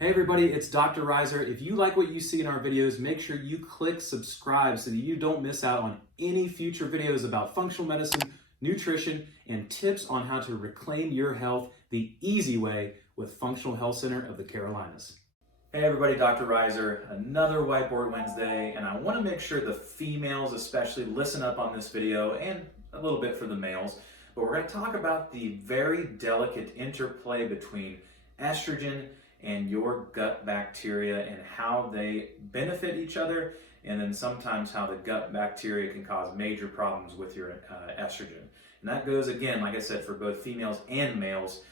Hey everybody, it's Dr. Reiser. If you like what you see in our videos, make sure you click subscribe so that you don't miss out on any future videos about functional medicine, nutrition, and tips on how to reclaim your health the easy way with Functional Health Center of the Carolinas. Hey everybody, Dr. Reiser, another Whiteboard Wednesday, and I want to make sure the females especially listen up on this video, and a little bit for the males, but we're going to talk about the very delicate interplay between estrogen and your gut bacteria and how they benefit each other, and then sometimes how the gut bacteria can cause major problems with your estrogen. And that goes, again, like I said, for both females and males.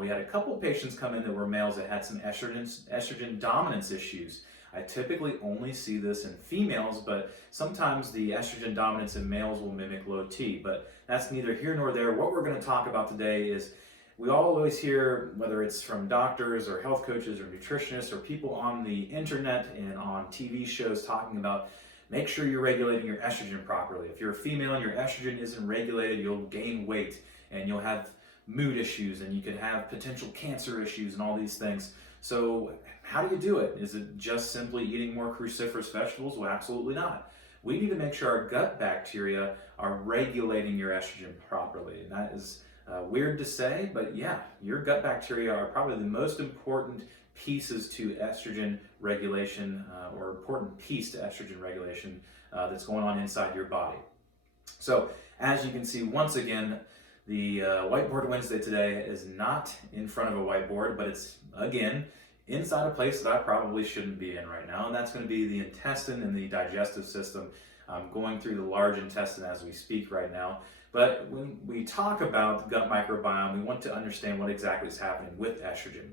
We had a couple patients come in that were males that had some estrogen dominance issues. I typically only see this in females, but sometimes the estrogen dominance in males will mimic low T, but that's neither here nor there. What we're going to talk about today is we always hear, whether it's from doctors or health coaches or nutritionists or people on the internet and on TV shows talking about make sure you're regulating your estrogen properly. If you're a female and your estrogen isn't regulated, you'll gain weight and you'll have mood issues and you could have potential cancer issues and all these things. So how do you do it? Is it just simply eating more cruciferous vegetables? Well, absolutely not. We need to make sure our gut bacteria are regulating your estrogen properly. And that is weird to say, but yeah, your gut bacteria are probably the most important pieces to estrogen regulation, or important piece to estrogen regulation that's going on inside your body. So as you can see, once again, the Whiteboard Wednesday today is not in front of a whiteboard, but it's, again, inside a place that I probably shouldn't be in right now, and that's going to be the intestine and the digestive system. I'm going through the large intestine as we speak right now. But when we talk about the gut microbiome, we want to understand what exactly is happening with estrogen.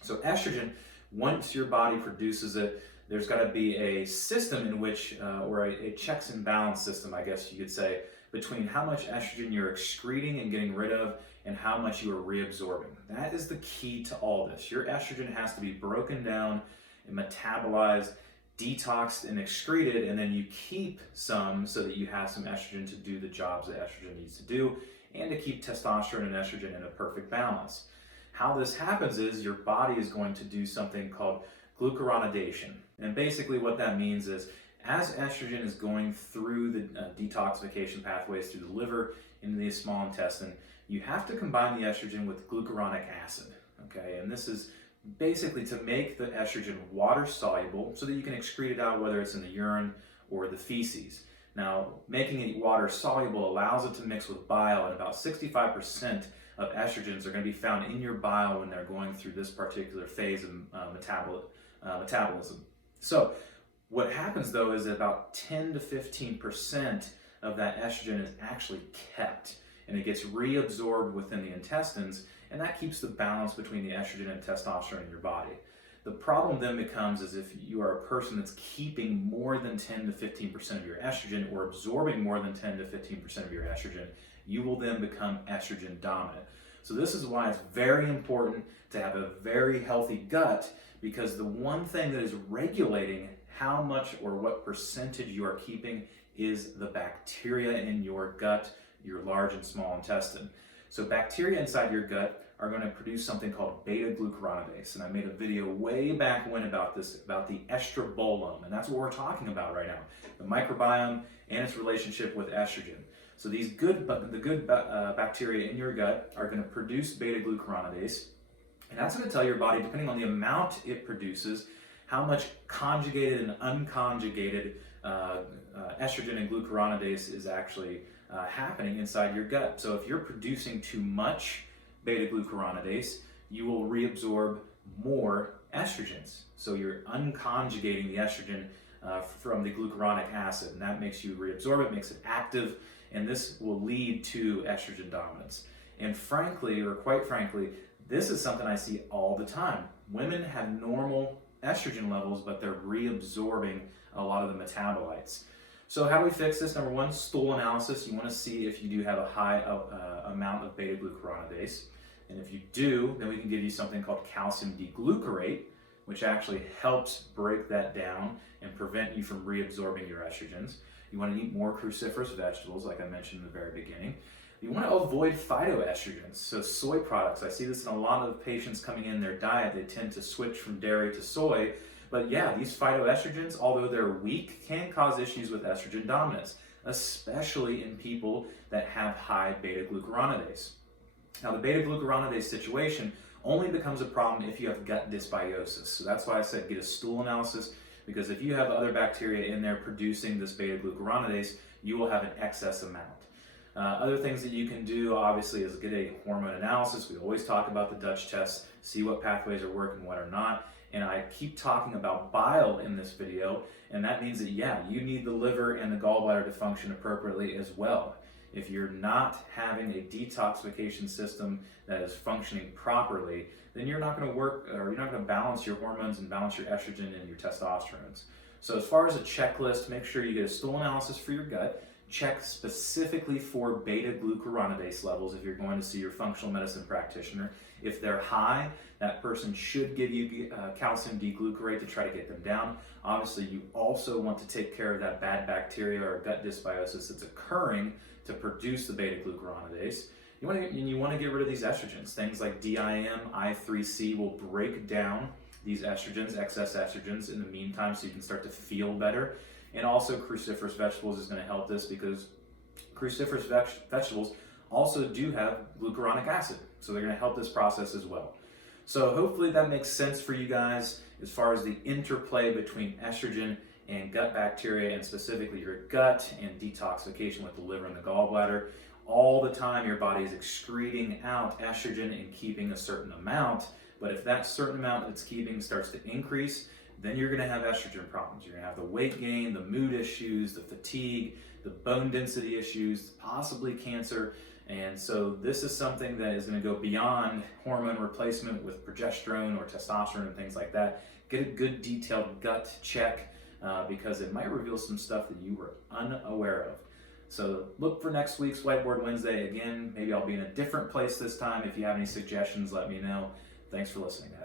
So estrogen, once your body produces it, there's got to be a system in which, or a checks and balance system, I guess you could say, between how much estrogen you're excreting and getting rid of and how much you are reabsorbing. That is the key to all this. Your estrogen has to be broken down and metabolized, detoxed and excreted, and then you keep some so that you have some estrogen to do the jobs that estrogen needs to do and to keep testosterone and estrogen in a perfect balance. How this happens is your body is going to do something called glucuronidation. And basically what that means is as estrogen is going through the detoxification pathways through the liver into the small intestine, you have to combine the estrogen with glucuronic acid. Okay, and this is basically to make the estrogen water soluble so that you can excrete it out, whether it's in the urine or the feces. Now, making it water soluble allows it to mix with bile, and about 65% of estrogens are going to be found in your bile when they're going through this particular phase of metabolism. So what happens though is that about 10 to 15% of that estrogen is actually kept, and it gets reabsorbed within the intestines, and that keeps the balance between the estrogen and testosterone in your body. The problem then becomes is if you are a person that's keeping more than 10 to 15% of your estrogen or absorbing more than 10 to 15% of your estrogen, you will then become estrogen dominant. So this is why it's very important to have a very healthy gut, because the one thing that is regulating how much or what percentage you are keeping is the bacteria in your gut, your large and small intestine. So bacteria inside your gut are going to produce something called beta-glucuronidase. And I made a video way back when about this, about the estrobolome. And that's what we're talking about right now, the microbiome and its relationship with estrogen. So the good bacteria in your gut are going to produce beta-glucuronidase. And that's going to tell your body, depending on the amount it produces, how much conjugated and unconjugated estrogen and glucuronidase is actually happening inside your gut. So if you're producing too much beta-glucuronidase, you will reabsorb more estrogens. So you're unconjugating the estrogen from the glucuronic acid, and that makes you reabsorb it, makes it active, and this will lead to estrogen dominance. And frankly, or quite frankly, this is something I see all the time. Women have normal estrogen levels, but they're reabsorbing a lot of the metabolites. So how do we fix this? Number one, stool analysis. You want to see if you do have a high amount of beta-glucuronidase. And if you do, then we can give you something called calcium D-glucarate, which actually helps break that down and prevent you from reabsorbing your estrogens. You want to eat more cruciferous vegetables, like I mentioned in the very beginning. You want to avoid phytoestrogens, so soy products. I see this in a lot of patients coming in their diet. They tend to switch from dairy to soy. But yeah, these phytoestrogens, although they're weak, can cause issues with estrogen dominance, especially in people that have high beta-glucuronidase. Now, the beta-glucuronidase situation only becomes a problem if you have gut dysbiosis. So that's why I said get a stool analysis, because if you have other bacteria in there producing this beta-glucuronidase, you will have an excess amount. Other things that you can do, obviously, is get a hormone analysis. We always talk about the Dutch test, see what pathways are working, what are not. And I keep talking about bile in this video, and that means that, yeah, you need the liver and the gallbladder to function appropriately as well. If you're not having a detoxification system that is functioning properly, then you're not going to work, or you're not going to balance your hormones and balance your estrogen and your testosterones. So as far as a checklist, make sure you get a stool analysis for your gut. Check specifically for beta-glucuronidase levels if you're going to see your functional medicine practitioner. If they're high, that person should give you calcium D-glucarate to try to get them down. Obviously, you also want to take care of that bad bacteria or gut dysbiosis that's occurring to produce the beta-glucuronidase. You want to get rid of these estrogens. Things like DIM, I3C will break down these estrogens, excess estrogens, in the meantime, so you can start to feel better. And also cruciferous vegetables is going to help this, because cruciferous vegetables also do have glucuronic acid. So they're going to help this process as well. So hopefully that makes sense for you guys as far as the interplay between estrogen and gut bacteria, and specifically your gut and detoxification with the liver and the gallbladder. All the time your body is excreting out estrogen and keeping a certain amount. But if that certain amount it's keeping starts to increase, then you're going to have estrogen problems. You're going to have the weight gain, the mood issues, the fatigue, the bone density issues, possibly cancer. And so this is something that is going to go beyond hormone replacement with progesterone or testosterone and things like that. Get a good detailed gut check because it might reveal some stuff that you were unaware of. So look for next week's Whiteboard Wednesday. Again, maybe I'll be in a different place this time. If you have any suggestions, let me know. Thanks for listening, guys.